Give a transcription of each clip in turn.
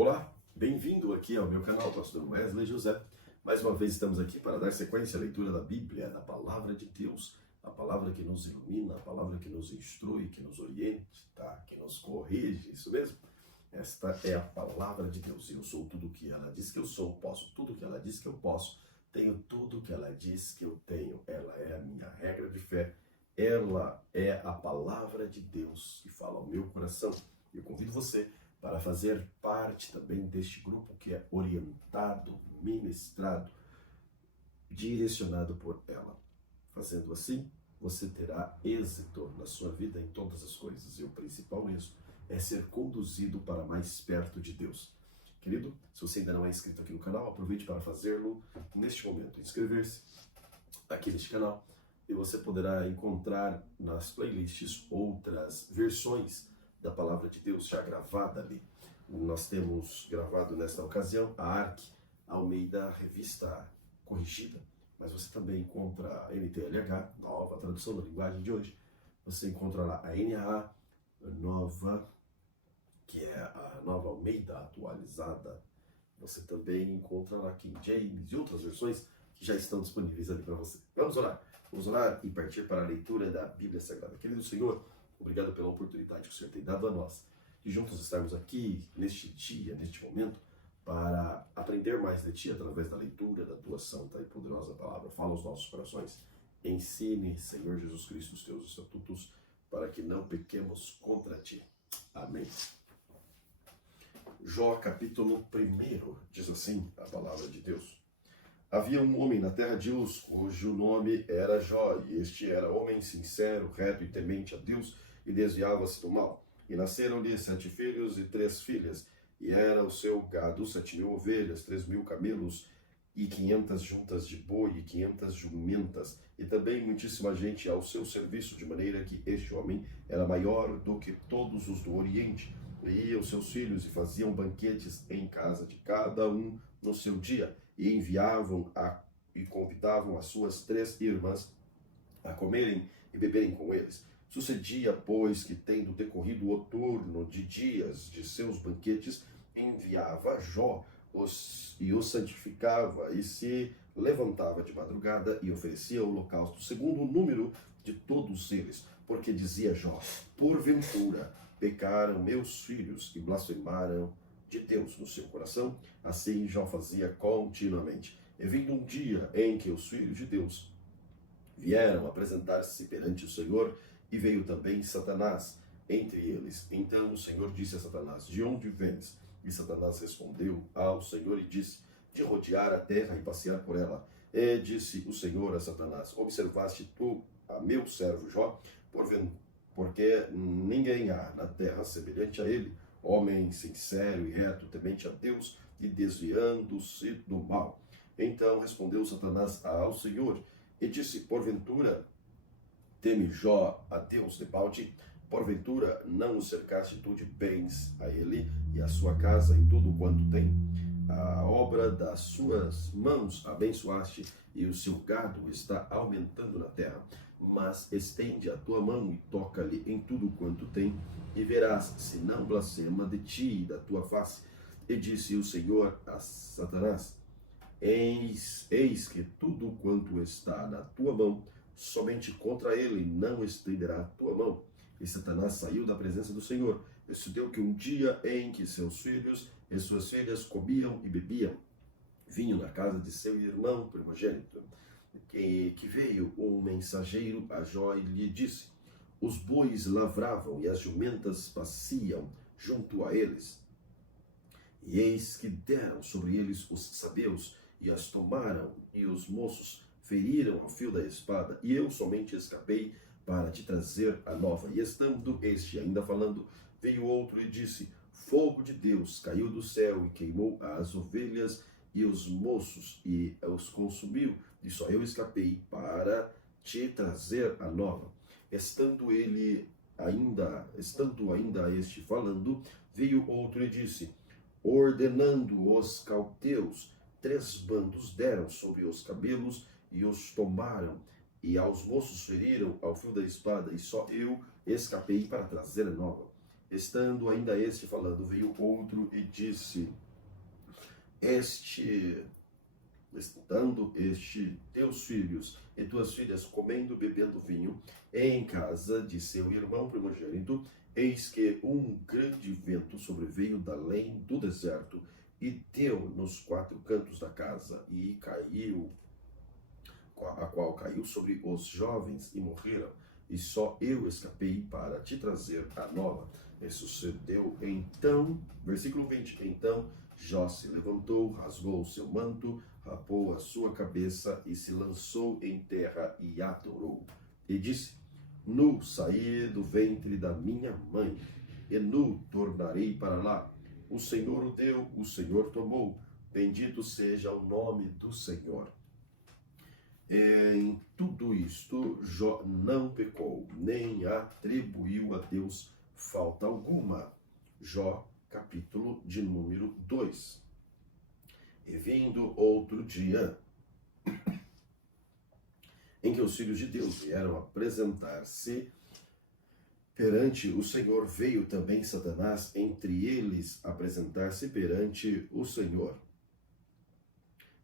Olá, bem-vindo aqui ao meu canal, Pastor Wesley José. Mais uma vez estamos aqui para dar sequência à leitura da Bíblia, da Palavra de Deus, a palavra que nos ilumina, a palavra que nos instrui, que nos orienta, que nos corrige, isso mesmo? Esta é a Palavra de Deus. Eu sou tudo o que ela diz que eu sou, posso tudo o que ela diz que eu posso, tenho tudo o que ela diz que eu tenho. Ela é a minha regra de fé, ela é a Palavra de Deus que fala ao meu coração. Eu convido você para fazer parte também deste grupo que é orientado, ministrado, direcionado por ela. Fazendo assim, você terá êxito na sua vida em todas as coisas. E o principal êxito é ser conduzido para mais perto de Deus. Querido, se você ainda não é inscrito aqui no canal, aproveite para fazê-lo neste momento. Inscrever-se aqui neste canal e você poderá encontrar nas playlists outras versões da Palavra de Deus já gravada ali. Nós temos gravado nesta ocasião a ARC Almeida Revista Corrigida, mas você também encontra a NTLH, nova tradução da linguagem de hoje. Você encontra lá a NAA nova, que é a nova Almeida atualizada. Você também encontra lá King James e outras versões que já estão disponíveis ali para você. Vamos orar. Vamos orar e partir para a leitura da Bíblia Sagrada. Querido Senhor, obrigado pela oportunidade que o Senhor tem dado a nós de juntos estarmos aqui neste dia, neste momento, para aprender mais de Ti através da leitura da Tua santa e poderosa palavra. Fala aos nossos corações. Ensine, Senhor Jesus Cristo, os Teus estatutos, para que não pequemos contra Ti. Amém. Jó, capítulo 1, diz assim a palavra de Deus. Havia um homem na terra de Uz, cujo nome era Jó, e este era homem sincero, reto e temente a Deus, e desviava-se do mal. E nasceram-lhe 7 filhos e 3 filhas, e era o seu gado 7.000 ovelhas, 3.000 camelos, e 500 juntas de boi, e 500 jumentas, e também muitíssima gente ao seu serviço, de maneira que este homem era maior do que todos os do Oriente. E iam seus filhos e faziam banquetes em casa de cada um no seu dia, e enviavam e convidavam as suas 3 irmãs a comerem e beberem com eles. Sucedia, pois, que tendo decorrido o turno de dias de seus banquetes, enviava Jó e os santificava, e se levantava de madrugada e oferecia o holocausto segundo o número de todos eles, porque dizia Jó: porventura pecaram meus filhos e blasfemaram de Deus no seu coração. Assim Jó fazia continuamente. E vindo um dia em que os filhos de Deus vieram apresentar-se perante o Senhor, e veio também Satanás entre eles. Então o Senhor disse a Satanás: de onde vens? E Satanás respondeu ao Senhor e disse: de rodear a terra e passear por ela. E disse o Senhor a Satanás: observaste tu a meu servo Jó? Porque ninguém há na terra semelhante a ele, homem sincero e reto, temente a Deus e desviando-se do mal. Então respondeu Satanás ao Senhor e disse: porventura teme Jó a Deus de balde? Porventura não o cercaste tu de bens a ele e a sua casa e tudo quanto tem? A obra das suas mãos abençoaste, e o seu gado está aumentando na terra. Mas estende a tua mão e toca-lhe em tudo quanto tem, e verás se não blasfema de ti e da tua face. E disse o Senhor a Satanás: eis que tudo quanto está na tua mão, somente contra ele não estenderá a tua mão. E Satanás saiu da presença do Senhor. E sucedeu que um dia em que seus filhos e suas filhas comiam e bebiam vinho na casa de seu irmão primogênito, que veio um mensageiro a Jó e lhe disse: os bois lavravam e as jumentas pasciam junto a eles. E eis que deram sobre eles os sabeus e as tomaram, e os moços feriram ao fio da espada, e eu somente escapei para te trazer a nova. E estando este ainda falando, veio outro e disse: fogo de Deus caiu do céu e queimou as ovelhas e os moços e os consumiu, e só eu escapei para te trazer a nova. Estando ainda este falando, veio outro e disse: ordenando os caldeus, 3 bandos deram sobre os cabelos e os tomaram, e aos moços feriram ao fio da espada, e só eu escapei para trazer a nova. Estando ainda este falando, veio outro e disse: Estando teus filhos e tuas filhas comendo e bebendo vinho em casa de seu irmão primogênito, eis que um grande vento sobreveio da além do deserto e deu nos 4 cantos da casa, e caiu, a qual caiu sobre os jovens e morreram, e só eu escapei para te trazer a nova. E sucedeu então, versículo 20, então Jó se levantou, rasgou o seu manto, rapou a sua cabeça e se lançou em terra e adorou. E disse: Nu saí do ventre da minha mãe, e nu tornarei para lá. O Senhor o deu, o Senhor tomou. Bendito seja o nome do Senhor. Em tudo isto, Jó não pecou, nem atribuiu a Deus falta alguma. Jó, capítulo de número 2. E vindo outro dia, em que os filhos de Deus vieram apresentar-se perante o Senhor, veio também Satanás entre eles apresentar-se perante o Senhor.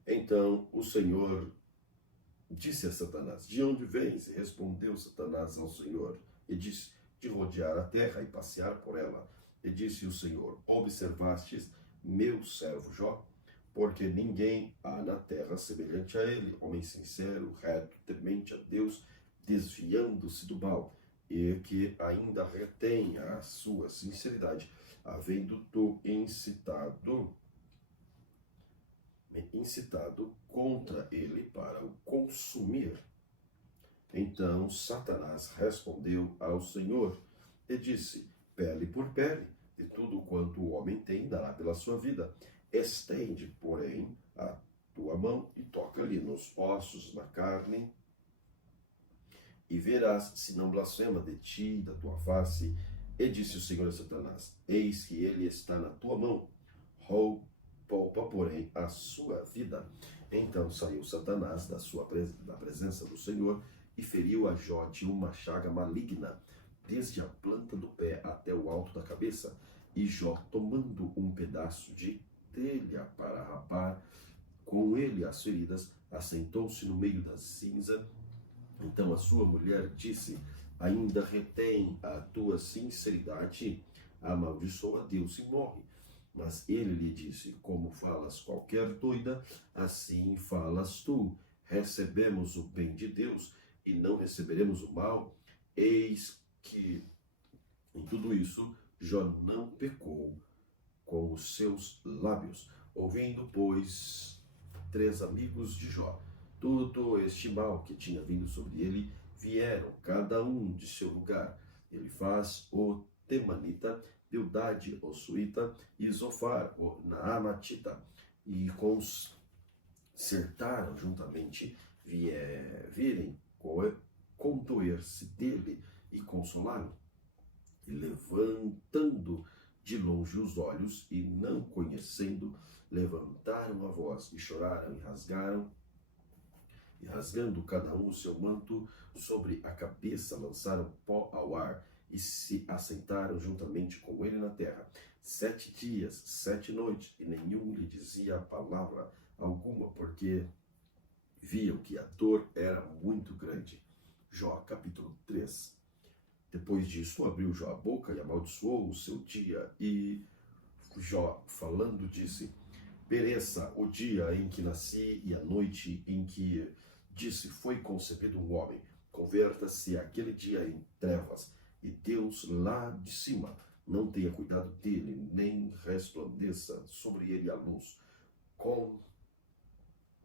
Então o Senhor disse a Satanás: De onde vens? E respondeu Satanás ao Senhor, e disse: De rodear a terra e passear por ela. E disse o Senhor: Observastes meu servo Jó? Porque ninguém há na terra semelhante a ele, homem sincero, reto, temente a Deus, desviando-se do mal, e que ainda retém a sua sinceridade, havendo tu incitado contra ele para o consumir. Então Satanás respondeu ao Senhor e disse: Pele por pele, e tudo quanto o homem tem dará pela sua vida. Estende, porém, a tua mão e toca-lhe nos ossos, na carne, e verás se não blasfema de ti e da tua face. E disse o Senhor a Satanás: Eis que ele está na tua mão, poupa, porém, a sua vida. Então saiu Satanás da presença do Senhor e feriu a Jó de uma chaga maligna, desde a planta do pé até o alto da cabeça. E Jó, tomando um pedaço de telha para rapar com ele as feridas, assentou-se no meio da cinza. Então a sua mulher disse: Ainda retém a tua sinceridade? Amaldiçoa a Deus e morre. Mas ele lhe disse: Como falas qualquer doida, assim falas tu. Recebemos o bem de Deus e não receberemos o mal. Eis que em tudo isso Jó não pecou com os seus lábios. Ouvindo, pois, 3 amigos de Jó todo este mal que tinha vindo sobre ele, vieram cada um de seu lugar. Elifaz, o Temanita, Bildade, o Suíta, e Zofar, o Naamatita, e concertaram juntamente, virem condoer-se dele e consolá-lo. E levantando de longe os olhos e não conhecendo, levantaram a voz e choraram e rasgando cada um o seu manto sobre a cabeça, lançaram pó ao ar e se assentaram juntamente com ele na terra 7 dias, 7 noites, e nenhum lhe dizia palavra alguma, porque viam que a dor era muito grande. Jó, capítulo 3. Depois disso, abriu Jó a boca e amaldiçoou o seu dia. E Jó, falando, disse: Pereça o dia em que nasci e a noite em que disse foi concebido um homem. Converta-se aquele dia em trevas, e Deus lá de cima não tenha cuidado dele, nem resplandeça sobre ele a luz.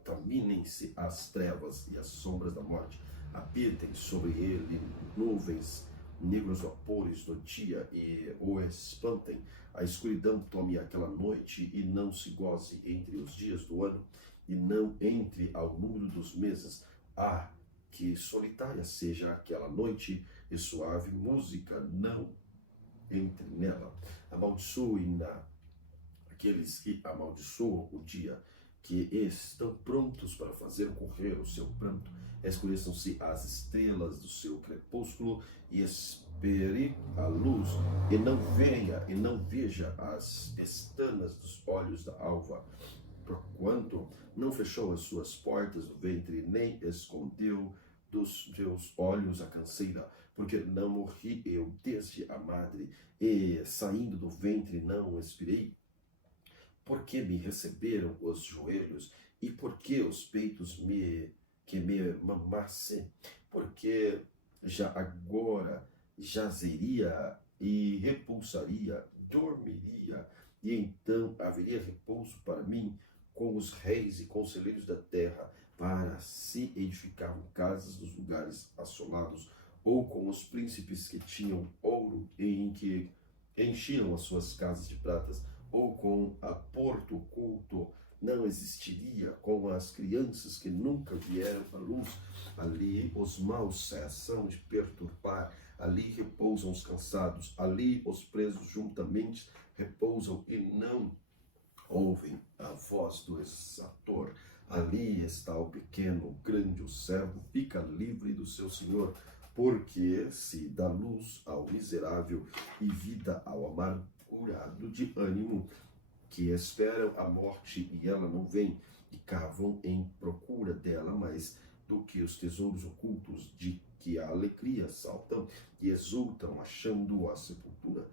Contaminem-se as trevas e as sombras da morte. Habitem sobre ele nuvens, negros vapores do dia, e o espantem. A escuridão tome aquela noite, e não se goze entre os dias do ano, e não entre ao número dos meses. Que solitária seja aquela noite, e suave música não entre nela. Amaldiçoem aqueles que amaldiçoam o dia, que estão prontos para fazer correr o seu pranto. Escureçam-se as estrelas do seu crepúsculo, e espere a luz, e não veja as pestanas dos olhos da alva, porquanto não fechou as suas portas do ventre, nem escondeu dos seus olhos a canseira, porque não morri eu desde a madre, e saindo do ventre não expirei, porque me receberam os joelhos, e porque os peitos que me mamassem, porque já agora jazeria e repousaria, dormiria, e então haveria repouso para mim com os reis e conselheiros da terra, para se edificavam casas nos lugares assolados, ou com os príncipes que tinham ouro, em que enchiam as suas casas de pratas, ou com a porto oculto, não existiria, com as crianças que nunca vieram à luz. Ali os maus cessam de perturbar, ali repousam os cansados, ali os presos juntamente repousam e não ouvem a voz do exator. Ali está o pequeno, o grande, o servo fica livre do seu senhor, porque se dá luz ao miserável e vida ao amargurado de ânimo, que esperam a morte e ela não vem, e cavam em procura dela mais do que os tesouros ocultos, de que a alegria saltam e exultam achando a sepultura.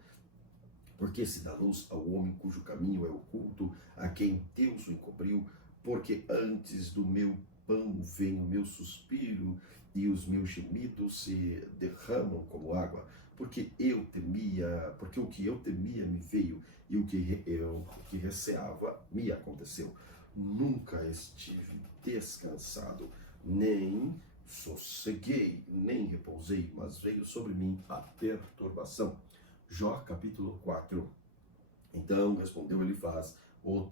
Porque se dá luz ao homem cujo caminho é oculto, a quem Deus o encobriu, porque antes do meu pão vem o meu suspiro, e os meus gemidos se derramam como água, porque o que eu temia me veio, e o que receava me aconteceu. Nunca estive descansado, nem sosseguei, nem repousei, mas veio sobre mim a perturbação. Jó capítulo 4. Então respondeu Elifaz, o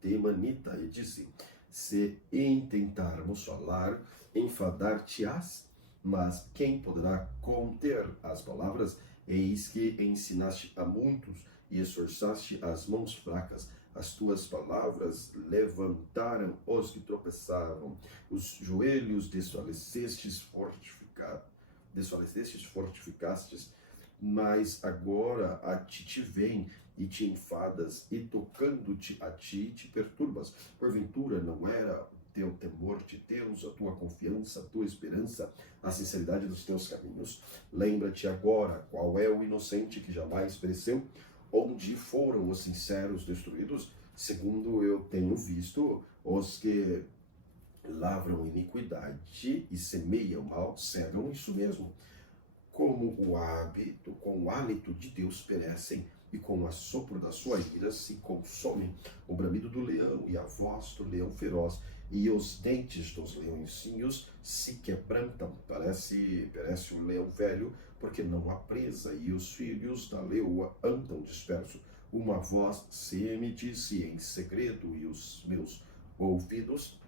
temanita, e disse: se intentarmos falar, enfadar-te-ás, mas quem poderá conter as palavras? Eis que ensinaste a muitos e esforçaste as mãos fracas. As tuas palavras levantaram os que tropeçavam, os joelhos fortificastes, mas agora a ti te vem e te enfadas, e tocando-te a ti te perturbas. Porventura não era o teu temor de Deus, a tua confiança, a tua esperança, a sinceridade dos teus caminhos? Lembra-te agora qual é o inocente que jamais pereceu, onde foram os sinceros destruídos. Segundo eu tenho visto, os que lavram iniquidade e semeiam mal cegam isso mesmo. Com o hálito de Deus perecem, e com o assopro da sua ira se consomem. O bramido do leão e a voz do leão feroz e os dentes dos leõezinhos se quebrantam. Perece o leão velho, porque não há presa, e os filhos da leoa andam dispersos. Uma voz se me disse segredo, e os meus ouvidos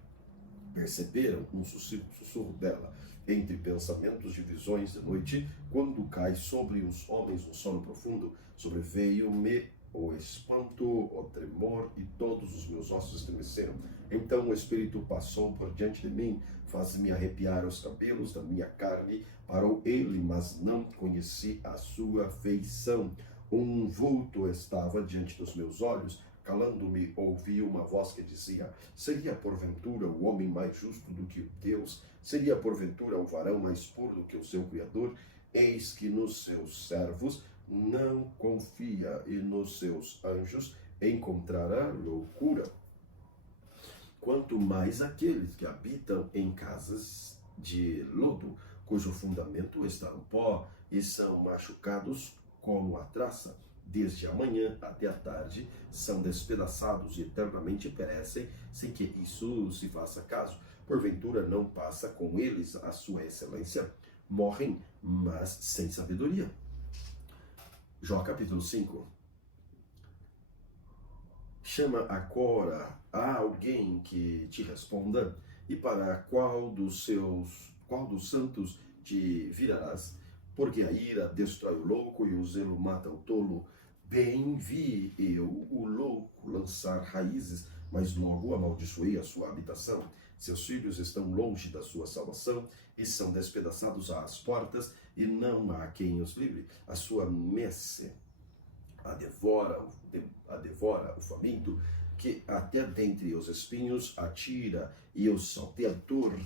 perceberam um sussurro dela. Entre pensamentos de visões de noite, quando cai sobre os homens um sono profundo, sobreveio-me o espanto, o tremor, e todos os meus ossos estremeceram. Então o Espírito passou por diante de mim, faz-me arrepiar os cabelos da minha carne. Parou ele, mas não conheci a sua feição. Um vulto estava diante dos meus olhos. Calando-me, ouvi uma voz que dizia: seria porventura o homem mais justo do que Deus? Seria porventura o varão mais puro do que o seu Criador? Eis que nos seus servos não confia, e nos seus anjos encontrará loucura. Quanto mais aqueles que habitam em casas de lodo, cujo fundamento está no pó, e são machucados como a traça. Desde a manhã até a tarde são despedaçados e eternamente perecem, sem que isso se faça caso. Porventura não passa com eles a sua excelência? Morrem, mas sem sabedoria. Jó capítulo 5. Chama agora a alguém que te responda, e para qual dos santos te virarás? Porque a ira destrói o louco, e o zelo mata o tolo. Bem vi eu o louco lançar raízes, mas logo amaldiçoei a sua habitação. Seus filhos estão longe da sua salvação e são despedaçados às portas, e não há quem os livre. A sua messe a devora o faminto, que até dentre os espinhos atira, e o salteador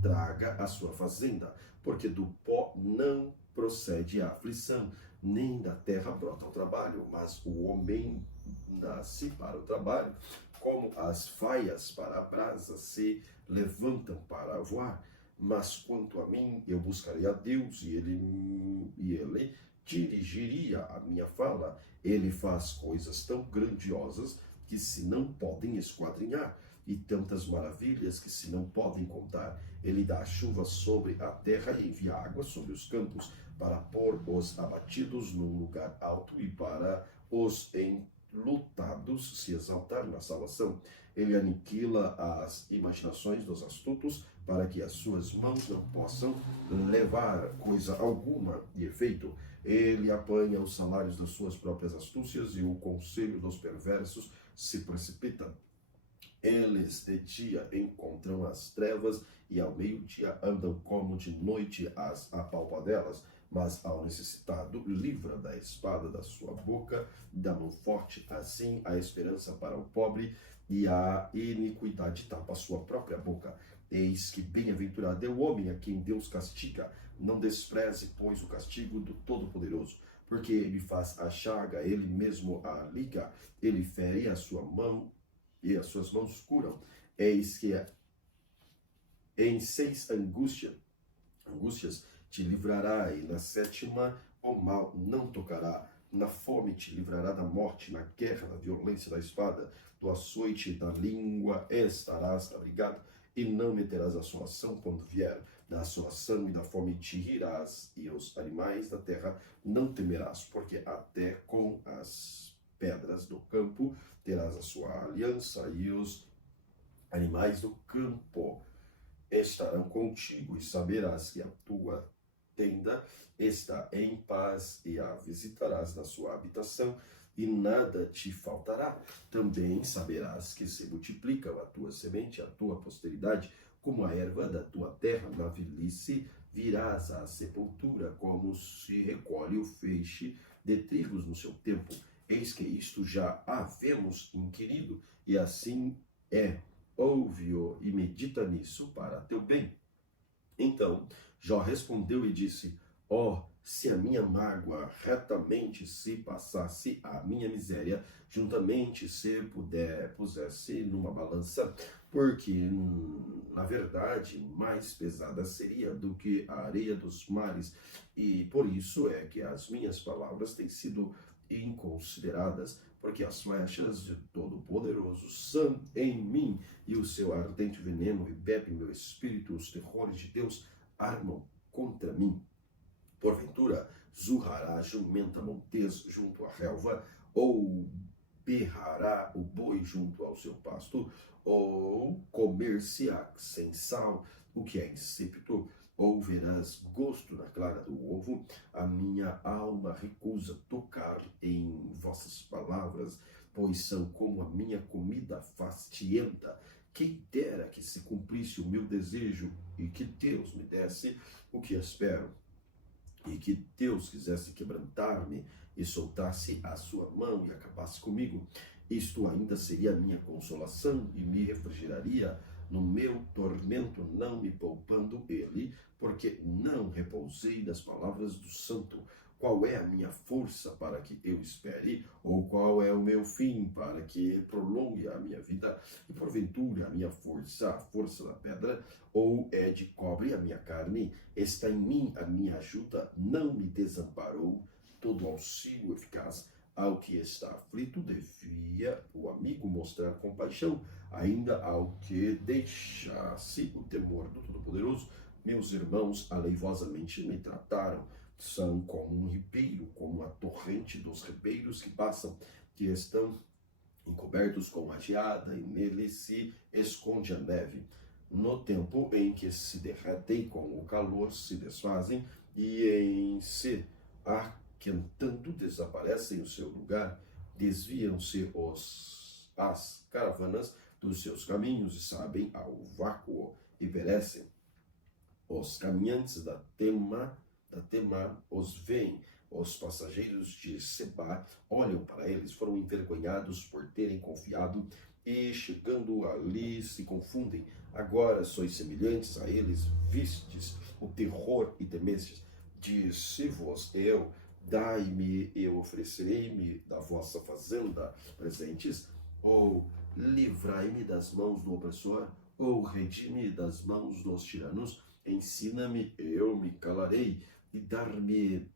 traga a sua fazenda, porque do pó não procede a aflição, nem da terra brota o trabalho, mas o homem nasce para o trabalho, como as faias para a brasa se levantam para voar. Mas quanto a mim, eu buscarei a Deus, e ele dirigiria a minha fala. Ele faz coisas tão grandiosas que se não podem esquadrinhar, e tantas maravilhas que se não podem contar. Ele dá chuva sobre a terra e envia água sobre os campos, para pôr os abatidos num lugar alto e para os enlutados se exaltar na salvação. Ele aniquila as imaginações dos astutos, para que as suas mãos não possam levar coisa alguma de efeito. Ele apanha os salários das suas próprias astúcias, e o conselho dos perversos se precipita. Eles de dia encontram as trevas, e ao meio-dia andam como de noite as apalpadelas. Mas ao necessitado livra da espada da sua boca, da mão forte, assim a esperança para o pobre, e a iniquidade tapa a sua própria boca. Eis que bem-aventurado é o homem a quem Deus castiga. Não despreze, pois, o castigo do Todo-Poderoso, porque ele faz a chaga, ele mesmo a liga, ele fere a sua mão, e as suas mãos curam. Eis que em 6 angústias te livrará, e na 7ª o mal não tocará. Na fome te livrará da morte, na guerra, na violência da espada, do açoite e da língua estarás abrigado, e não meterás assolação quando vier. Da assolação e da fome te rirás, e os animais da terra não temerás, porque até com as pedras do campo terás a sua aliança, e os animais do campo estarão contigo, e saberás que a tua tenda está em paz, e a visitarás na sua habitação, e nada te faltará. Também saberás que se multiplicam a tua semente, a tua posteridade, como a erva da tua terra. Na velhice virás à sepultura, como se recolhe o feixe de trigos no seu tempo. Eis que isto já havemos inquirido, e assim é. Ouve-o e medita nisso para teu bem. Então Jó respondeu e disse: se a minha mágoa retamente se passasse, a minha miséria juntamente se pusesse numa balança, porque na verdade mais pesada seria do que a areia dos mares, e por isso é que as minhas palavras têm sido inconsideradas, porque as flechas de Todo-Poderoso são em mim, e o seu ardente veneno embebe meu espírito. Os terrores de Deus armam contra mim. Porventura, zurrará a jumenta montês junto à relva, ou berrará o boi junto ao seu pasto, ou comer-se-á sem sal o que é insípido, ou verás gosto na clara do ovo. A minha alma recusa tocar em vossas palavras, pois são como a minha comida fastienta. Quem dera que se cumprisse o meu desejo, e que Deus me desse o que espero, e que Deus quisesse quebrantar-me e soltasse a sua mão e acabasse comigo. Isto ainda seria a minha consolação, e me refrigeraria no meu tormento, não me poupando ele, porque não repousei nas palavras do santo. Qual é a minha força para que eu espere? Ou qual é o meu fim para que ele prolongue a minha vida? E porventura a minha força, a força da pedra, ou é de cobre a minha carne? Está em mim a minha ajuda, não me desamparou todo auxílio eficaz. Ao que está aflito, devia o amigo mostrar compaixão, ainda ao que deixasse o temor do Todo-Poderoso. Meus irmãos aleivosamente me trataram, são como um ribeiro, como a torrente dos ribeiros que passam, que estão encobertos com a geada, e nele se esconde a neve. No tempo em que se derretem com o calor, se desfazem, e em se aquentando desaparecem o seu lugar. Desviam-se os as caravanas dos seus caminhos e sabem ao vácuo e perecem. Os caminhantes da Tema os veem. Os passageiros de Seba olham para eles, foram envergonhados por terem confiado e, chegando ali, se confundem. Agora sois semelhantes a eles, vistes o terror e temestes. Disse-vos eu, dai-me e oferecerei-me da vossa fazenda presentes, ou livrai-me das mãos do opressor, ou redime das mãos dos tiranos. Ensina-me, eu me calarei, e dar-me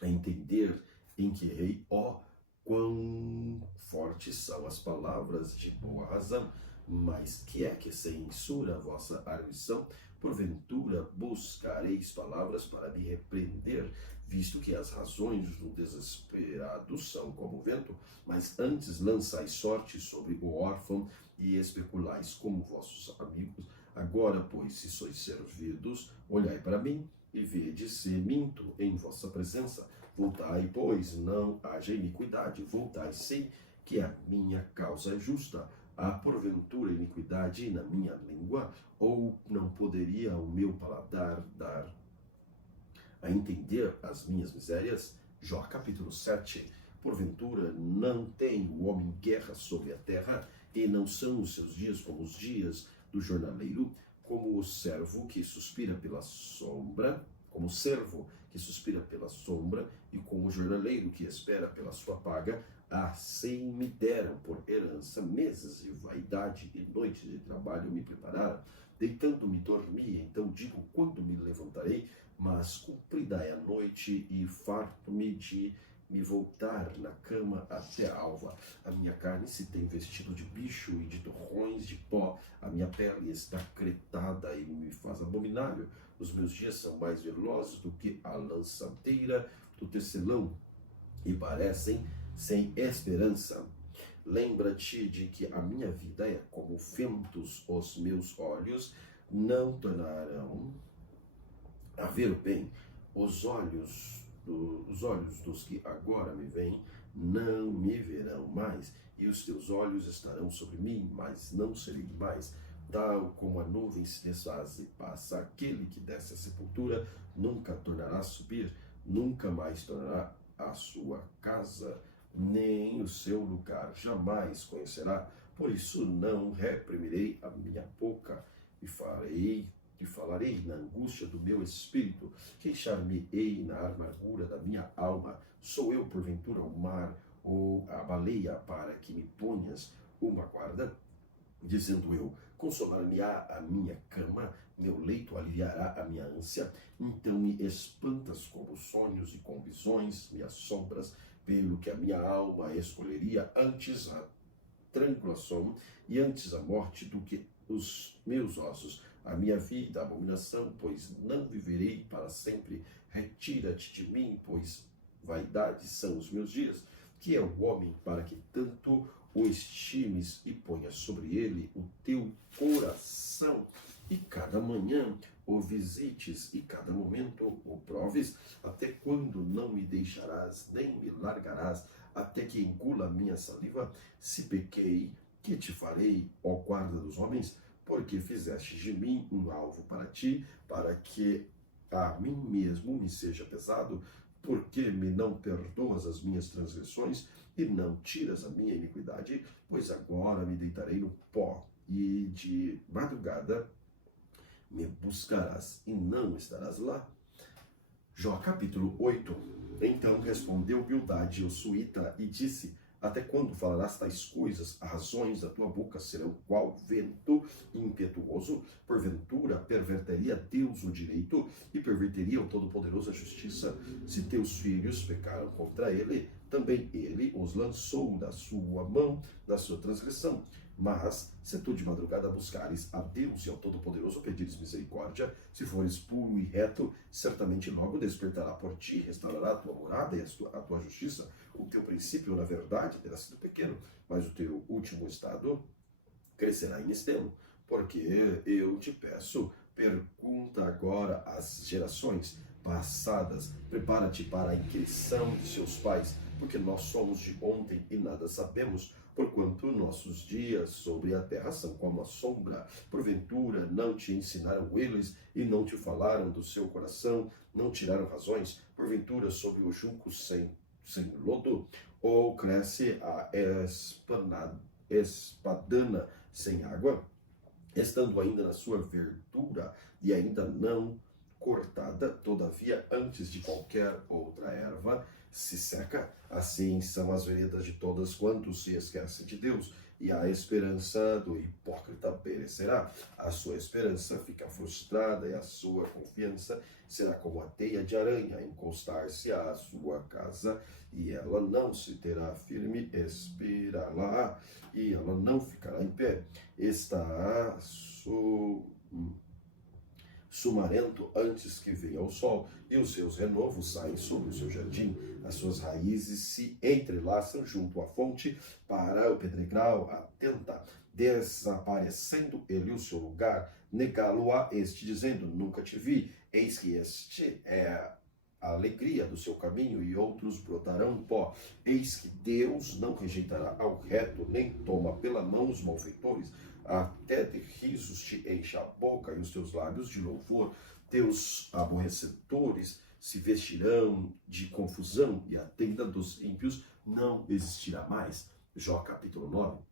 a entender em que rei, ó, quão fortes são as palavras de boa razão, mas que é que censura a vossa arguição? Porventura buscareis palavras para me repreender, visto que as razões do desesperado são como o vento, mas antes lançais sorte sobre o órfão e especulais como vossos amigos. Agora, pois, se sois servidos, olhai para mim, e vede se minto em vossa presença. Voltai, pois, não haja iniquidade. Voltai, sei que a minha causa é justa. Há porventura iniquidade na minha língua? Ou não poderia o meu paladar dar a entender as minhas misérias? Jó capítulo 7. Porventura não tem o homem guerra sobre a terra, e não são os seus dias como os dias do jornaleiro, como o servo que suspira pela sombra, e como o jornaleiro que espera pela sua paga. Assim me deram por herança meses de vaidade, e noites de trabalho me prepararam. Deitando-me dormi, então digo, quando me levantarei? Mas cumprida é a noite, e farto-me de me voltar na cama até a alva. A minha carne se tem vestido de bicho e de torrões de pó. A minha pele está cretada e me faz abominável. Os meus dias são mais velozes do que a lançadeira do tecelão, e parecem sem esperança. Lembra-te de que a minha vida é como ventos, os meus olhos não tornarão a ver o bem. Os olhos dos que agora me veem não me verão mais, e os teus olhos estarão sobre mim, mas não serei mais. Tal como a nuvem se desfaz e passa, aquele que desce à sepultura nunca tornará a subir, nunca mais tornará a sua casa, nem o seu lugar jamais conhecerá. Por isso não reprimirei a minha boca, e falarei na angústia do meu espírito, queixar-me-ei na amargura da minha alma. Sou eu, porventura, o mar ou a baleia, para que me ponhas uma guarda? Dizendo eu, consolar-me-á a minha cama, meu leito aliviará a minha ânsia. Então me espantas como sonhos, e com visões me assombras, pelo que a minha alma escolheria antes a tranquilização e antes a morte do que os meus ossos. A minha vida, abominação, pois não viverei para sempre. Retira-te de mim, pois vaidade são os meus dias. Que é o homem para que tanto o estimes, e ponhas sobre ele o teu coração, e cada manhã o visites, e cada momento o proves? Até quando não me deixarás, nem me largarás, até que engula a minha saliva? Se pequei, que te farei, ó guarda dos homens? Porque fizeste de mim um alvo para ti, para que a mim mesmo me seja pesado? Porque me não perdoas as minhas transgressões, e não tiras a minha iniquidade? Pois agora me deitarei no pó, e de madrugada me buscarás, e não estarás lá. Jó capítulo 8. Então respondeu Bildade, o suíta, e disse: até quando falarás tais coisas? As razões da tua boca serão qual vento impetuoso? Porventura perverteria Deus o direito, e perverteria o Todo-Poderoso a justiça? Se teus filhos pecaram contra ele, também ele os lançou da sua mão, da sua transgressão. Mas, se tu de madrugada buscares a Deus e ao Todo-Poderoso pedires misericórdia, se fores puro e reto, certamente logo despertará por ti, restaurará a tua morada e a tua justiça. O teu princípio, na verdade, terá sido pequeno, mas o teu último estado crescerá em extremo. Porque eu te peço, pergunta agora às gerações passadas, prepara-te para a inquirição de seus pais, porque nós somos de ontem e nada sabemos. porquanto nossos dias sobre a terra são como a sombra. Porventura não te ensinaram eles e não te falaram do seu coração, não tiraram razões, porventura sobre o junco sem lodo, ou cresce a espadana sem água, estando ainda na sua verdura e ainda não cortada, todavia antes de qualquer outra erva se seca. Assim são as veredas de todas quantos se esquecem de Deus, e a esperança do hipócrita perecerá. A sua esperança fica frustrada, e a sua confiança será como a teia de aranha, encostar-se à sua casa, e ela não se terá firme, esperá-la, e ela não ficará em pé. Está sumarento antes que venha o sol, e os seus renovos saem sobre o seu jardim. As suas raízes se entrelaçam junto à fonte, para o pedregal atenta, desaparecendo ele o seu lugar, negá-lo-á este, dizendo, nunca te vi. Eis que este é a alegria do seu caminho, e outros brotarão pó. Eis que Deus não rejeitará ao reto, nem toma pela mão os malfeitores. Até de risos te enche a boca, e os teus lábios de louvor. Teus aborrecedores se vestirão de confusão, e a tenda dos ímpios não existirá mais. Jó capítulo 9.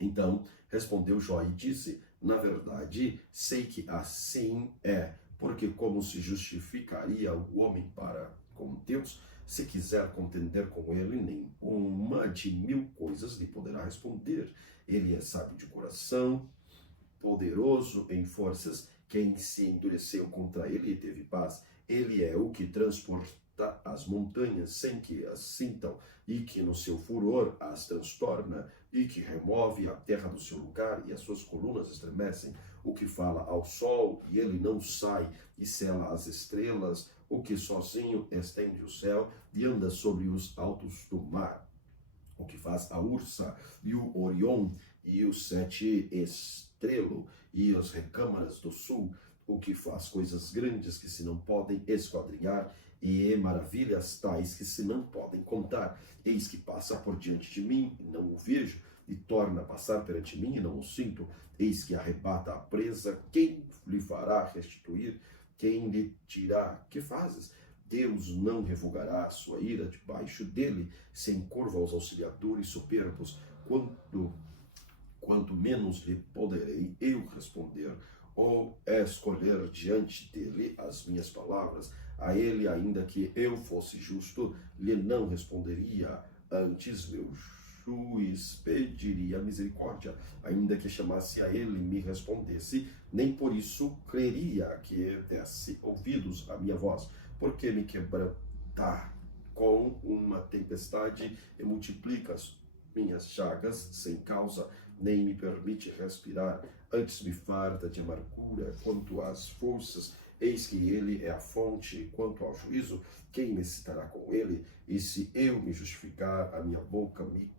Então respondeu Jó e disse, na verdade, sei que assim é, porque como se justificaria o homem para com Deus? Se quiser contender com ele, nenhuma de 1000 coisas lhe poderá responder. Ele é sábio de coração, poderoso em forças. Quem se endureceu contra ele teve paz. Ele é o que transporta as montanhas sem que as sintam, e que no seu furor as transtorna, e que remove a terra do seu lugar, e as suas colunas estremecem. O que fala ao sol, e ele não sai, e sela as estrelas, o que sozinho estende o céu, e anda sobre os altos do mar. O que faz a Ursa, e o Orion, e os 7 estrelos, e as recâmaras do sul, o que faz coisas grandes que se não podem esquadrinhar, e maravilhas tais que se não podem contar. Eis que passa por diante de mim, e não o vejo, e torna a passar perante mim, e não o sinto. Eis que arrebata a presa, quem lhe fará restituir? Quem lhe dirá, que fazes? Deus não revogará a sua ira debaixo dele, se encurva aos auxiliadores soberbos. Quanto menos lhe poderei eu responder, ou escolher diante dele as minhas palavras. A ele, ainda que eu fosse justo, lhe não responderia. Antes meu juiz pediria misericórdia, ainda que chamasse a ele e me respondesse, nem por isso creria que desse ouvidos à minha voz. Porque me quebrantar com uma tempestade e multiplica as minhas chagas sem causa, nem me permite respirar, antes me farta de amargura quanto às forças. Eis que ele é a fonte, quanto ao juízo, quem me citará com ele? E se eu me justificar, a minha boca me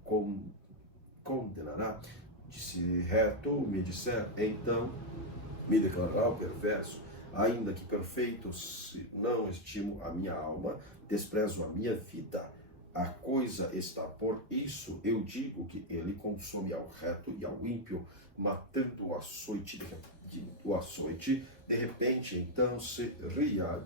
condenará. Se reto me disser, então me declarará o perverso. Ainda que perfeito, se não estimo a minha alma, desprezo a minha vida. A coisa está por isso, eu digo que ele consome ao reto e ao ímpio, matando o açoite. De repente, então, se ria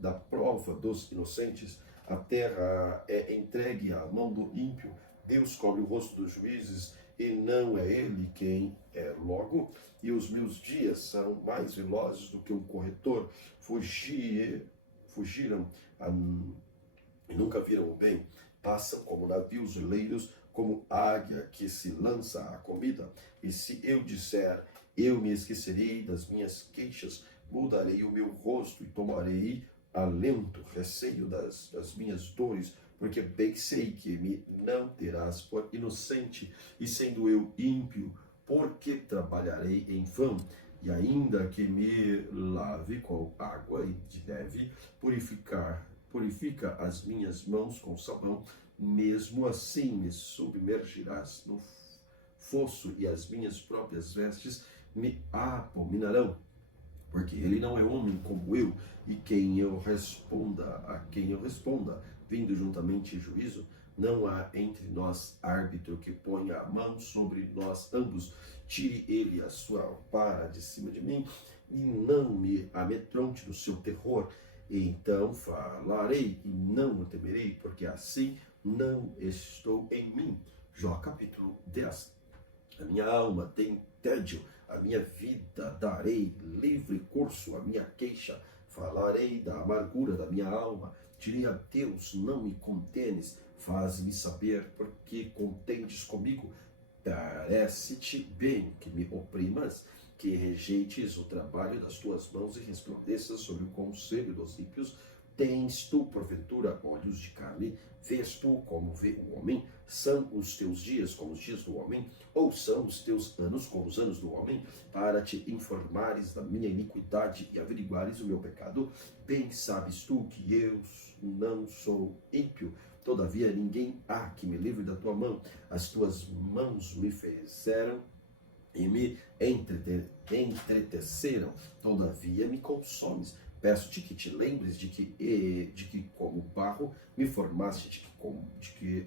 da prova dos inocentes. A terra é entregue à mão do ímpio. Deus cobre o rosto dos juízes, e não é ele quem é logo. E os meus dias são mais velozes do que um corretor. Fugiram e nunca viram o bem. Passam como navios veleiros, como águia que se lança à comida. E se eu disser, eu me esquecerei das minhas queixas, mudarei o meu rosto e tomarei alento, receio das minhas dores, porque bem sei que me não terás por inocente, e sendo eu ímpio, porque trabalharei em vão? E ainda que me lave com água e de neve, purifica as minhas mãos com sabão, mesmo assim me submergirás no fosso, e as minhas próprias vestes me abominarão. Porque ele não é homem como eu, e a quem eu responda, vindo juntamente juízo, Não há entre nós árbitro que ponha a mão sobre nós ambos. Tire ele a sua vara de cima de mim e não me amedronte no seu terror. Então falarei e não o temerei, porque assim não estou em mim. Jó capítulo 10. A minha alma tem tédio, a minha vida darei livre curso, a minha queixa, falarei da amargura da minha alma. Direi a Deus, não me contenes, faz-me saber, porque contendes comigo. Parece-te bem que me oprimas, que rejeites o trabalho das tuas mãos e resplandeças sobre o conselho dos ímpios. Tens tu, porventura, olhos de carne? Vês tu como vê o homem? São os teus dias como os dias do homem? Ou são os teus anos como os anos do homem? Para te informares da minha iniquidade e averiguares o meu pecado? Bem sabes tu que eu não sou ímpio. Todavia ninguém há que me livre da tua mão. As tuas mãos me fizeram e me entreteceram. Todavia me consomes. Peço-te que te lembres de que como barro me formaste, de que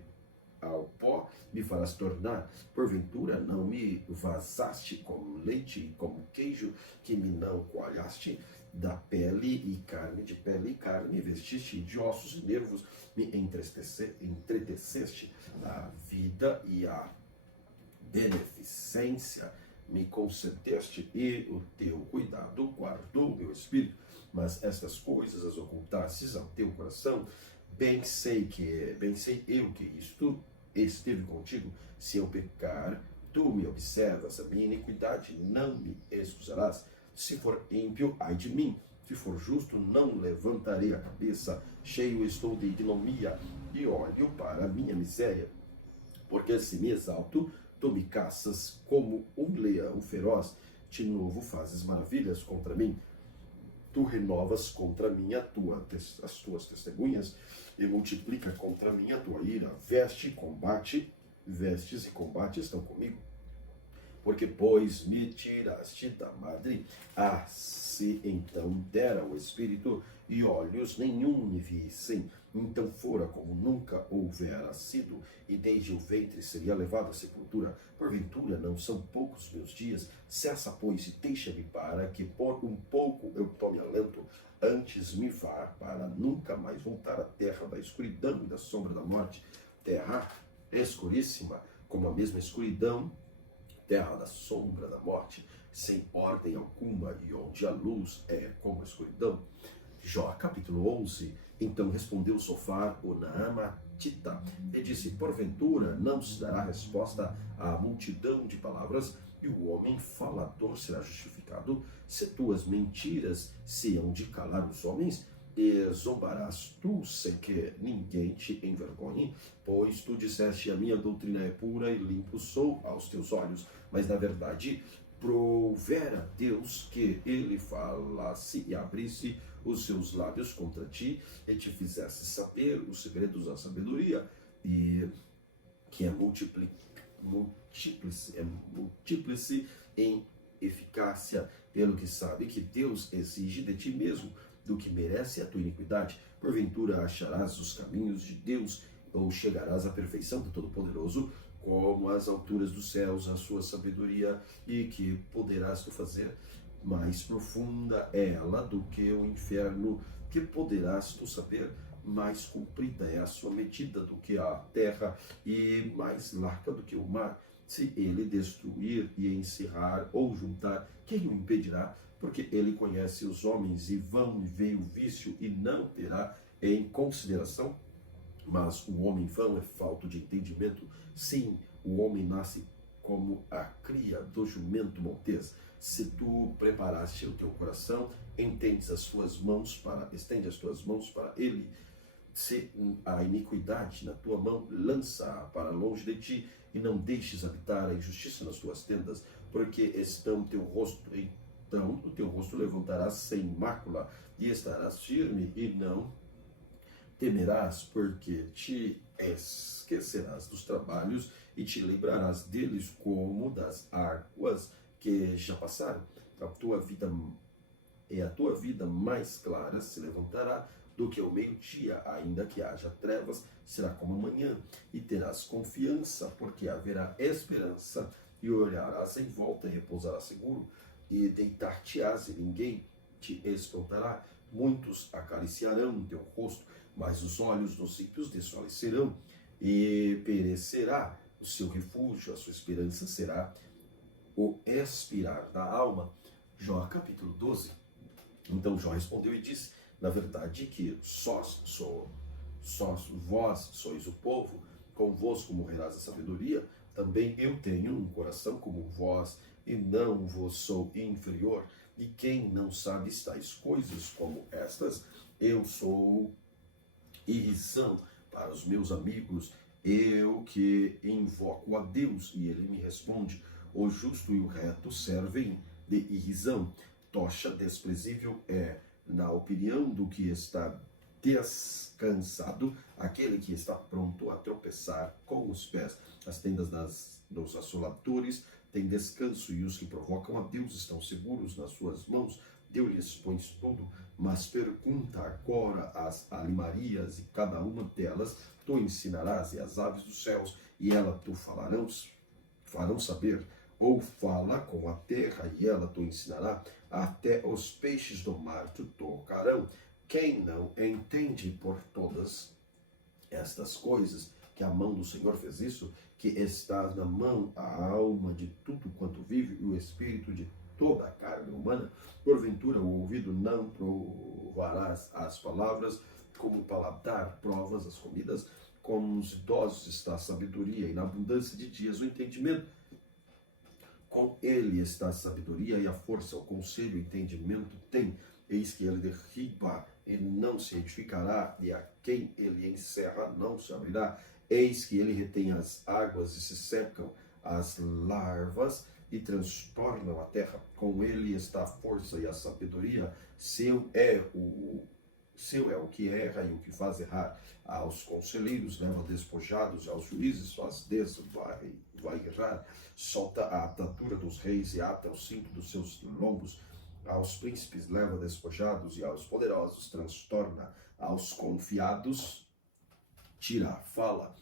ao pó me farás tornar. Porventura não me vazaste como leite e como queijo, que me não coalhaste? Da pele e carne, de pele e carne, vestiste de ossos e nervos, me entreteceste. A vida e a beneficência me concedeste, e o teu cuidado guardou o meu espírito. Mas estas coisas as ocultastes ao teu coração. Bem sei eu que isto esteve contigo. Se eu pecar, tu me observas, a minha iniquidade não me excusarás. Se for ímpio, ai de mim. Se for justo, não levantarei a cabeça. Cheio estou de ignomia e olho para a minha miséria. Porque se me exalto, tu me caças como um leão feroz. De novo fazes maravilhas contra mim. Tu renovas contra mim as tuas testemunhas e multiplica contra mim a tua ira. Vestes e combate estão comigo. Porque, pois, me tiraste da madre, se então dera o espírito e olhos nenhum me vissem, então fora como nunca houvera sido, e desde o ventre seria levado à sepultura. Porventura não são poucos meus dias, cessa, pois, e deixa-me para que por um pouco eu tome alento, antes me vá para nunca mais voltar à terra da escuridão e da sombra da morte, terra escuríssima, como a mesma escuridão, terra da sombra da morte, sem ordem alguma, e onde a luz é como a escuridão. Jó, capítulo 11. Então respondeu Sofar, o Naamatita, e disse: porventura não se dará resposta à multidão de palavras, e o homem falador será justificado? Se tuas mentiras se hão de calar os homens, e zombarás tu sem que ninguém te envergonhe? Pois tu disseste: a minha doutrina é pura e limpo sou aos teus olhos. Mas na verdade provera Deus que ele falasse e abrisse os seus lábios contra ti, e te fizesse saber os segredos da sabedoria, e que é múltiplice em eficácia, pelo que sabe que Deus exige de ti mesmo do que merece a tua iniquidade. Porventura acharás os caminhos de Deus, ou chegarás à perfeição do Todo-Poderoso? Como as alturas dos céus, a sua sabedoria, e que poderás tu fazer? Mais profunda é ela do que o inferno, que poderás tu saber? Mais comprida é a sua medida do que a terra, e mais larga do que o mar. Se ele destruir e encerrar ou juntar, quem o impedirá? Porque ele conhece os homens, e vão e vem o vício, e não terá em consideração. Mas o homem vão é falto de entendimento. Sim, o homem nasce como a cria do jumento montês. Se tu preparaste o teu coração, estende as tuas mãos para ele. Se a iniquidade na tua mão, lança-a para longe de ti, e não deixes habitar a injustiça nas tuas tendas, porque então o teu rosto levantarás sem mácula, e estarás firme, e não temerás, porque te esquecerás dos trabalhos, e te lembrarás deles como das águas que já passaram. A tua vida mais clara se levantará, do que o meio-dia, ainda que haja trevas, será como amanhã, e terás confiança, porque haverá esperança, e olharás em volta e repousarás seguro, e deitar-te-ás e ninguém te espantará. Muitos acariciarão teu rosto, mas os olhos dos ímpios desfalecerão, e perecerá o seu refúgio, a sua esperança será o expirar da alma. Jó capítulo 12. Então Jó respondeu e disse: na verdade que sós vós sois o povo, convosco morrerás a sabedoria, também eu tenho um coração como vós, e não vos sou inferior, e quem não sabe tais coisas como estas, eu sou irrição para os meus amigos, eu que invoco a Deus, e ele me responde. O justo e o reto servem de irrisão. Tocha desprezível é, na opinião do que está descansado, aquele que está pronto a tropeçar com os pés. As tendas dos assoladores têm descanso, e os que provocam a Deus estão seguros nas suas mãos. Deus lhes põe tudo, mas pergunta agora às alimarias, e cada uma delas tu ensinarás, e as aves dos céus, e ela tu farão saber. Ou fala com a terra, e ela tu ensinará, até os peixes do mar te tocarão. Quem não entende por todas estas coisas, que a mão do Senhor fez isso, que está na mão a alma de tudo quanto vive, e o espírito de toda a carne humana, porventura o ouvido não provarás as palavras, como o paladar provas as comidas, com os idosos está a sabedoria, e na abundância de dias o entendimento. Com ele está a sabedoria e a força, o conselho e o entendimento tem. Eis que ele derriba, ele não se edificará, e a quem ele encerra não se abrirá. Eis que ele retém as águas e se secam as larvas e transtornam a terra. Com ele está a força e a sabedoria. Seu é o que erra e o que faz errar. Aos conselheiros leva despojados, aos juízes faz vai errar. Solta a atadura dos reis e ata o cinto dos seus lombos. Aos príncipes leva despojados, e aos poderosos transtorna. Aos confiados tira a fala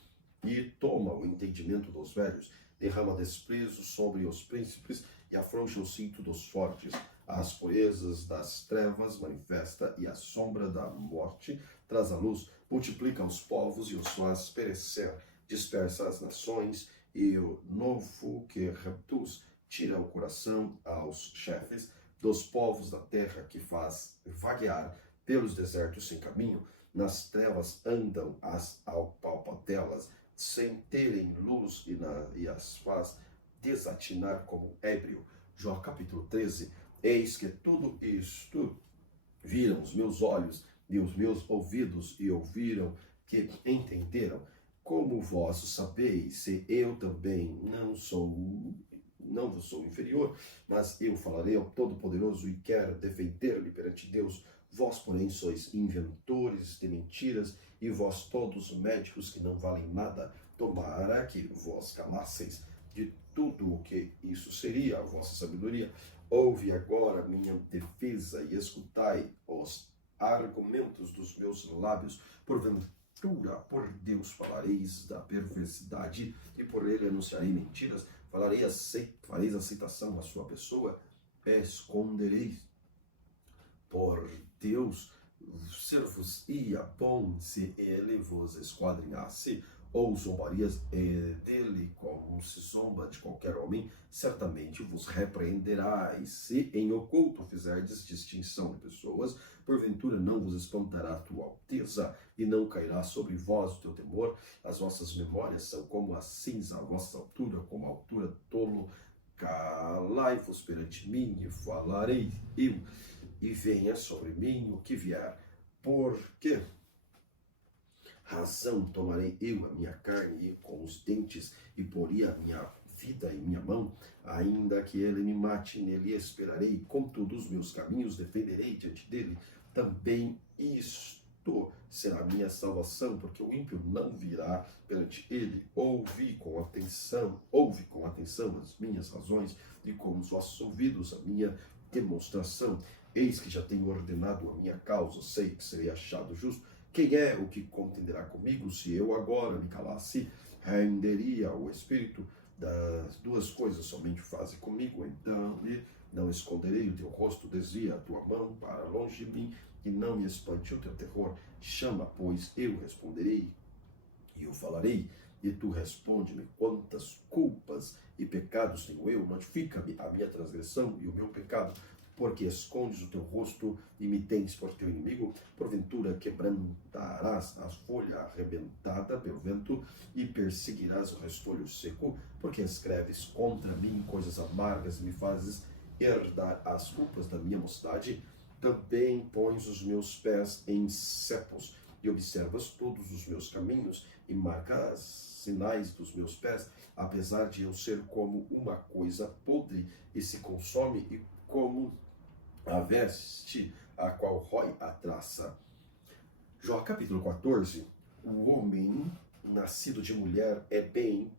e toma o entendimento dos velhos. Derrama desprezo sobre os príncipes e afrouxa o cinto dos fortes. As proezas das trevas manifesta, e a sombra da morte traz a luz. Multiplica os povos e os faz perecer. Dispersa as nações, e o novo que reduz tira o coração aos chefes dos povos da terra, que faz vaguear pelos desertos sem caminho. Nas trevas andam as alpalpatelas, sem terem luz, e as faz desatinar como ébrio. Jó capítulo 13. Eis que tudo isto viram os meus olhos, e os meus ouvidos, e ouviram, que entenderam. Como vós sabeis, se eu também não vos sou inferior, mas eu falarei ao Todo-Poderoso, e quero defender-lhe perante Deus. Vós, porém, sois inventores de mentiras, e vós todos médicos que não valem nada. Tomara que vós calasseis. De tudo o que isso seria a vossa sabedoria. Ouve agora minha defesa, e escutai os argumentos dos meus lábios. Porventura, por Deus falareis da perversidade, e por ele anunciarei mentiras. Fareis aceitação à sua pessoa, escondereis. Por Deus, ser-vos-ia bom se ele vos esquadrinhasse, ou zombarias dele como se zomba de qualquer homem. Certamente vos repreenderá, e se em oculto fizerdes distinção de pessoas, porventura não vos espantará a tua alteza, e não cairá sobre vós o teu temor. As vossas memórias são como a cinza, a vossa altura como a altura do tolo. Calai-vos perante mim, e falarei eu, e venha sobre mim o que vier. Porque razão tomarei eu a minha carne, e com os dentes, e poria a minha vida em minha mão, ainda que ele me mate, nele esperarei. Contudo, os meus caminhos defenderei diante dele. Também isto será minha salvação, porque o ímpio não virá perante ele. Ouve com atenção as minhas razões, e com os vossos ouvidos a minha demonstração. Eis que já tenho ordenado a minha causa, sei que serei achado justo. Quem é o que contenderá comigo? Se eu agora me calasse, renderia ao Espírito. Das duas coisas somente faze comigo, então, e não esconderei o teu rosto, desvia a tua mão para longe de mim, e não me espante o teu terror. Chama, pois, eu responderei, e eu falarei, e tu responde-me. Quantas culpas e pecados tenho eu? Notifica-me a minha transgressão e o meu pecado, porque escondes o teu rosto e me tens por teu inimigo. Porventura quebrantarás a folha arrebentada pelo vento e perseguirás o restolho seco, porque escreves contra mim coisas amargas e me fazes herdar as culpas da minha mocidade. Também pões os meus pés em cepos e observas todos os meus caminhos e marcas sinais dos meus pés, apesar de eu ser como uma coisa podre e se consome, e como a veste a qual rói a traça. Jó capítulo 14. O homem nascido de mulher é de bem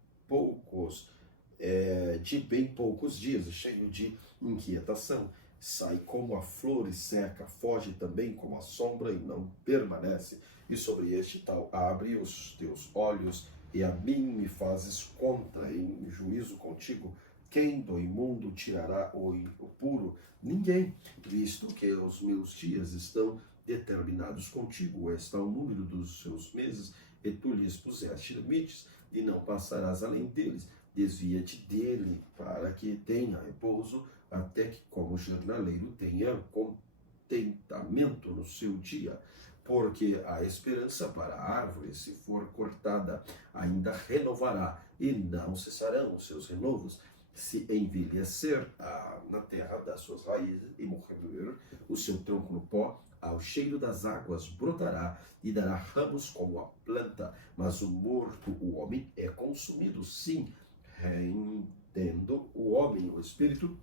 poucos dias, cheio de inquietação. Sai como a flor e seca, foge também como a sombra e não permanece. E sobre este tal abre os teus olhos, e a mim me fazes contra em juízo contigo. Quem do imundo tirará o puro? Ninguém, visto que os meus dias estão determinados contigo, está o número dos seus meses, e tu lhes puseste limites, e não passarás além deles. Desvia-te dele, para que tenha repouso, até que, como jornaleiro, tenha contentamento no seu dia. Porque a esperança para a árvore, se for cortada, ainda renovará, e não cessarão os seus renovos. Se envelhecer na terra das suas raízes e morrer o seu tronco no pó, ao cheiro das águas brotará e dará ramos como a planta. Mas o morto, o homem, é consumido, sim, rendendo o homem o espírito.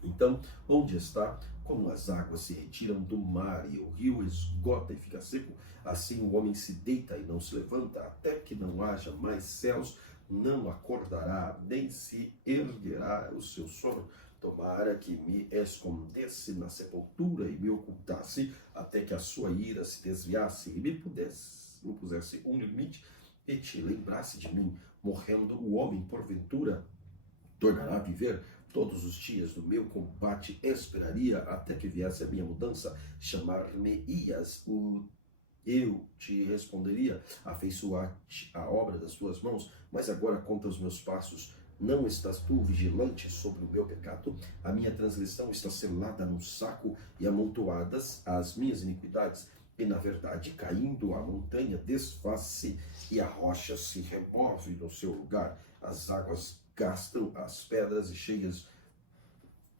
Então, onde está? Como as águas se retiram do mar e o rio esgota e fica seco, assim o homem se deita e não se levanta, até que não haja mais céus, não acordará, nem se erguerá o seu sono. Tomara que me escondesse na sepultura e me ocultasse, até que a sua ira se desviasse e me pusesse um limite e te lembrasse de mim. Morrendo o homem, porventura, tornará a viver. Todos os dias do meu combate esperaria até que viesse a minha mudança. Chamar-me-ias, eu te responderia, afeiçoar-te a obra das tuas mãos, mas agora conta os meus passos. Não estás tu vigilante sobre o meu pecado? A minha transgressão está selada num saco e amontoadas as minhas iniquidades. E na verdade, caindo a montanha desfaz-se e a rocha se remove no seu lugar. As águas gastam as pedras e cheias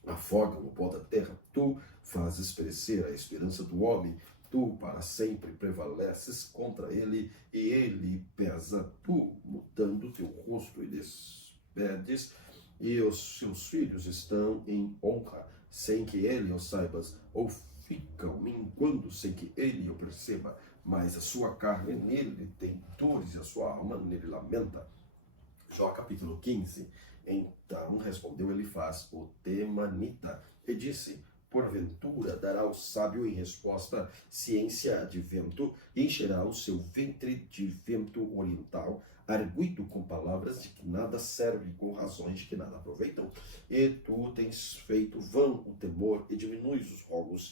afogam o pó da terra. Tu fazes perecer a esperança do homem. Tu para sempre prevaleces contra ele, e ele pesa. Tu, mudando teu rosto e despedes, e os seus filhos estão em honra, sem que ele o saibas, ou ficam minguando sem que ele o perceba. Mas a sua carne nele tem dores, e a sua alma nele lamenta. Jó capítulo 15. Então respondeu Elifaz, o temanita, e disse: porventura dará o sábio em resposta ciência de vento, e encherá o seu ventre de vento oriental, arguido com palavras de que nada serve, com razões de que nada aproveitam. E tu tens feito vão o temor, e diminuis os rogos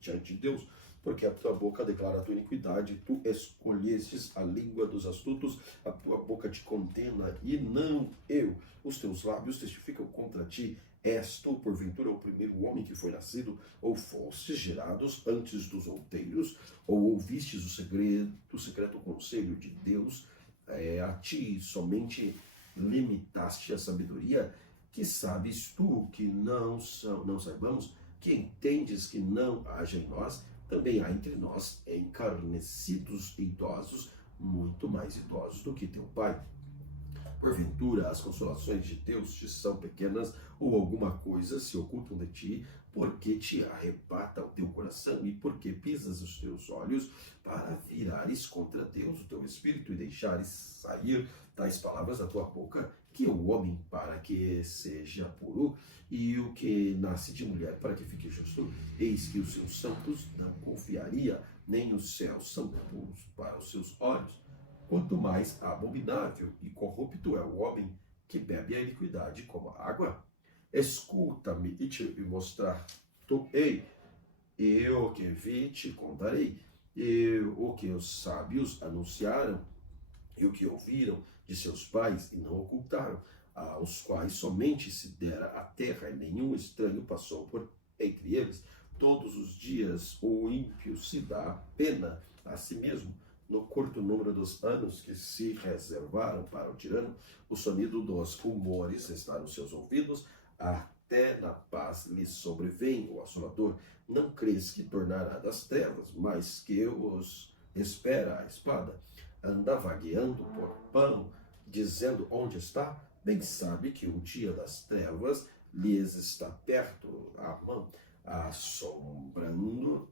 diante de Deus, porque a tua boca declara a tua iniquidade, tu escolhestes a língua dos astutos, a tua boca te condena, e não eu. Os teus lábios testificam contra ti. És tu, porventura, o primeiro homem que foi nascido, ou fostes gerados antes dos outeiros, ou ouvistes o secreto conselho de Deus? A ti somente limitaste a sabedoria? Que sabes tu que não saibamos? Que entendes que não haja em nós? Também há entre nós encarnecidos e idosos, muito mais idosos do que teu pai. Porventura as consolações de Deus te são pequenas, ou alguma coisa se ocultam de ti? porque te arrebata o teu coração e porque pisas os teus olhos para virares contra Deus o teu espírito e deixares sair tais palavras da tua boca, que o homem para que seja puro e o que nasce de mulher para que fique justo. Eis que os seus santos não confiaria, nem os céus são puros para os seus olhos. Quanto mais abominável e corrupto é o homem que bebe a iniquidade como a água. Escuta-me e te mostrar-te-ei, e o que vi te contarei, e o que os sábios anunciaram, e o que ouviram de seus pais e não ocultaram, aos quais somente se dera a terra e nenhum estranho passou por entre eles. Todos os dias o ímpio se dá pena a si mesmo. No curto número dos anos que se reservaram para o tirano, o sonido dos rumores está nos seus ouvidos, até na paz lhe sobrevém o assolador. Não crês que tornará das trevas, mas que os espera a espada? Anda vagueando por pão, dizendo onde está? Bem sabe que o dia das trevas lhes está perto à mão, assombraram-no.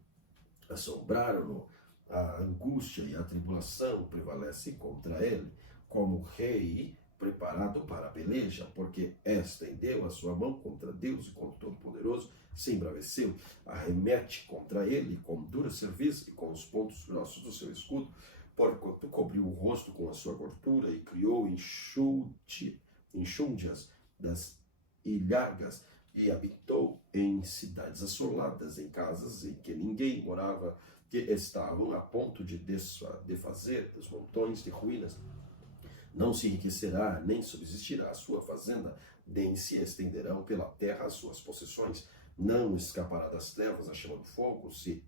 A angústia e a tribulação prevalecem contra ele, como rei preparado para a peleja, porque estendeu a sua mão contra Deus e contra o Todo-Poderoso, se embraveceu, arremete contra ele com dura cerviz e com os pontos grossos do seu escudo, porquanto cobriu o rosto com a sua gordura e criou enxúndias das ilhargas e habitou em cidades assoladas, em casas em que ninguém morava, que estavam a ponto de desfazer os montões de ruínas. Não se enriquecerá, nem subsistirá a sua fazenda, nem se estenderão pela terra as suas possessões. Não escapará das trevas a chama do fogo, se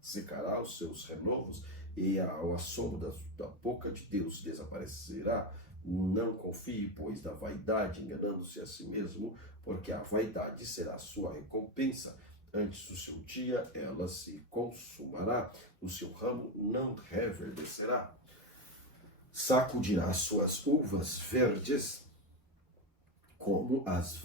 secará os seus renovos, e ao assombro da boca de Deus desaparecerá. Não confie, pois, na vaidade, enganando-se a si mesmo, porque a vaidade será a sua recompensa. Antes do seu dia, ela se consumará, o seu ramo não reverdecerá. Sacudirá suas uvas verdes como as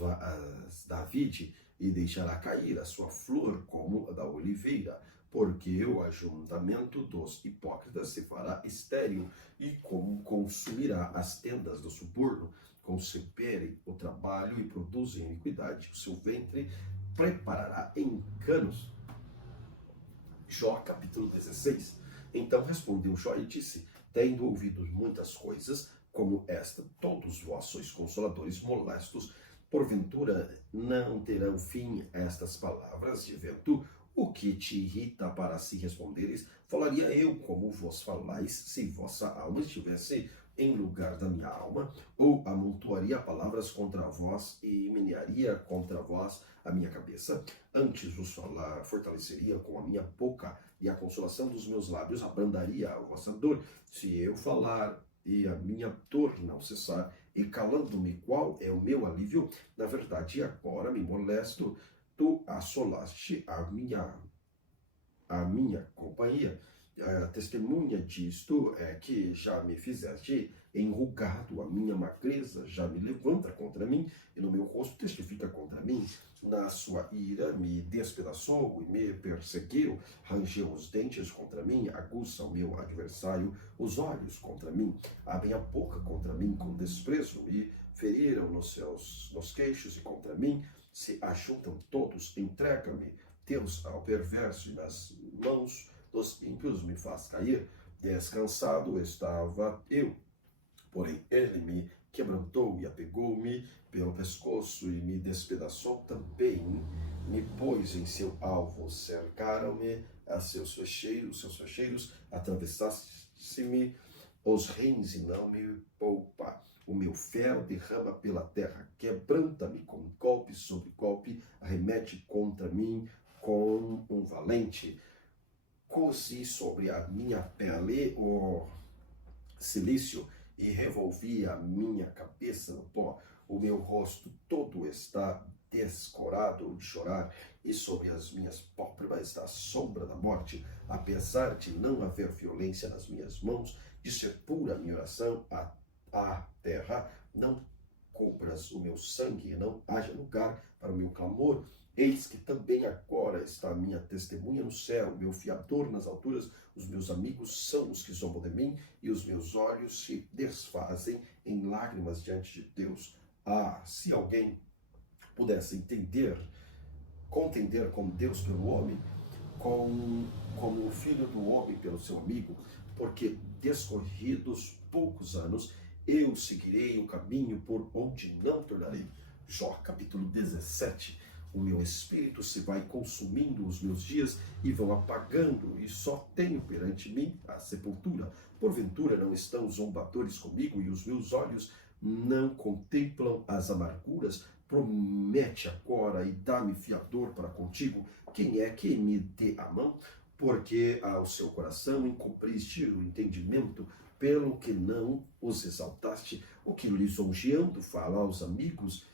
da vide, e deixará cair a sua flor como a da oliveira, porque o ajuntamento dos hipócritas se fará estéril, e como consumirá as tendas do suborno, conceberem o trabalho e produzem iniquidade, o seu ventre preparará enganos. Jó capítulo 16. Então respondeu Jó e disse: tendo ouvido muitas coisas como esta, todos vós sois consoladores molestos, porventura não terão fim estas palavras de vento? O que te irrita para se responderes? Falaria eu como vós falais, se vossa alma estivesse em lugar da minha alma? Ou amontoaria palavras contra vós e menearia contra vós a minha cabeça? Antes vos fortaleceria com a minha boca, e a consolação dos meus lábios abrandaria a vossa dor. Se eu falar e a minha dor não cessar, e calando-me, qual é o meu alívio? Na verdade, agora me molesto. Tu assolaste a minha companhia. A testemunha disto é que já me fizeste enrugado, a minha magreza já me levanta contra mim, e no meu rosto testifica contra mim. Na sua ira me despedaçou e me perseguiu, rangeu os dentes contra mim, aguça o meu adversário os olhos contra mim, abrem a boca contra mim com desprezo e feriram nos queixos, e contra mim se ajuntam todos. Entrega-me, Deus, ao perverso, e nas mãos dos ímpios me faz cair. Descansado estava eu, porém ele me quebrantou e apegou-me pelo pescoço e me despedaçou também. Me pôs em seu alvo, cercaram-me a seus fecheiros, atravessaste-me os rins e não me poupa. O meu ferro derrama pela terra, quebranta-me com golpe sobre golpe, arremete contra mim com um valente. Cozi sobre a minha pele o silício e revolvi a minha cabeça no pó. O meu rosto todo está descorado de chorar, e sobre as minhas pálpebras está a sombra da morte. Apesar de não haver violência nas minhas mãos, de ser pura a minha oração, a terra não cobras o meu sangue e não haja lugar para o meu clamor. Eis que também agora está a minha testemunha no céu, meu fiador nas alturas. Os meus amigos são os que zombam de mim, e os meus olhos se desfazem em lágrimas diante de Deus. Ah, se alguém pudesse contender com Deus pelo homem, como o filho do homem pelo seu amigo, porque descorridos poucos anos, eu seguirei o caminho por onde não tornarei. Jó, capítulo 17. O meu espírito se vai consumindo os meus dias e vão apagando, e só tenho perante mim a sepultura. Porventura não estão zombadores comigo, e os meus olhos não contemplam as amarguras? Promete agora e dá-me fiador para contigo. Quem é que me dê a mão? Porque ao seu coração encobriste o entendimento, pelo que não os exaltaste. O que lisonjeando fala aos amigos,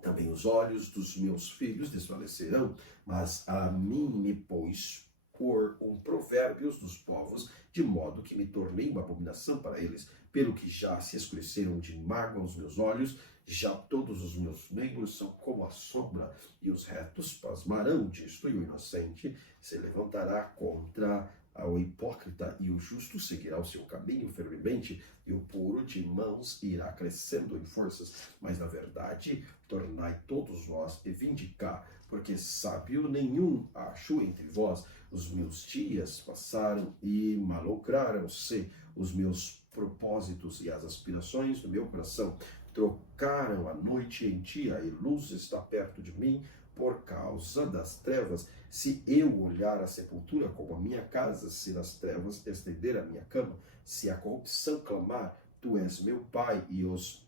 também os olhos dos meus filhos desfalecerão, mas a mim me pôs por um provérbios dos povos, de modo que me tornei uma abominação para eles, pelo que já se escureceram de mágoa os meus olhos, já todos os meus membros são como a sombra, e os retos pasmarão disto, e o inocente se levantará contra o hipócrita, e o justo seguirá o seu caminho firmemente, e o puro de mãos irá crescendo em forças. Mas na verdade, tornai todos vós e vindicai, porque sábio nenhum acho entre vós. Os meus dias passaram e malograraram-se os meus propósitos e as aspirações do meu coração. Trocaram a noite em dia, e luz está perto de mim por causa das trevas. Se eu olhar a sepultura como a minha casa, se nas trevas estender a minha cama, se a corrupção clamar, tu és meu pai, e os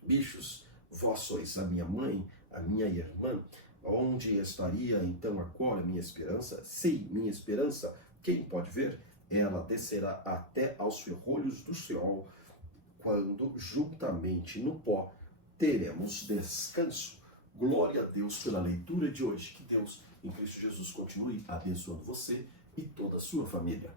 bichos, vós sois a minha mãe, a minha irmã. Onde estaria então agora minha esperança? Sim, minha esperança, quem pode ver? Ela descerá até aos ferrolhos do Seol, quando juntamente no pó teremos descanso. Glória a Deus pela leitura de hoje. Que Deus, em Cristo Jesus, continue abençoando você e toda a sua família.